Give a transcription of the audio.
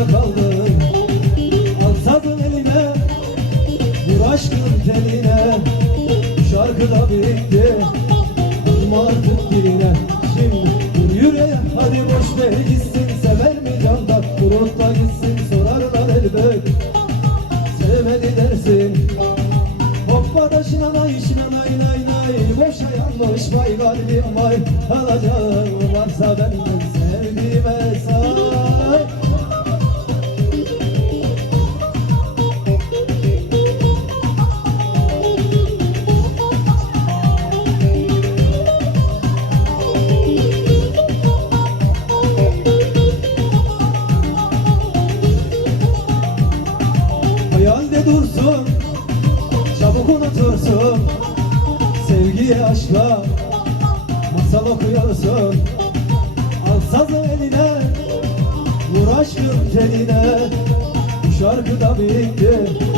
zorunda kaldım. Alsadım elime Bu aşkın teline. Şarkı da bitti Durma artık diline Şimdi dur yüreğe Hadi boş ver gitsin. Sever mi candan Kurutla gitsin Sorarlar elbet. Sevmedi dersin. Hoppa da şinanay şinanay nay nay Boşa yanmış vay kalbim vay Alacağım varsa benden sevdiğime sahip Hayalde dursun Çabuk unutursun. Sevgiye aşka Masal okuyorsun. Al sazı eline Vur aşkın teline. Bu şarkı da birikti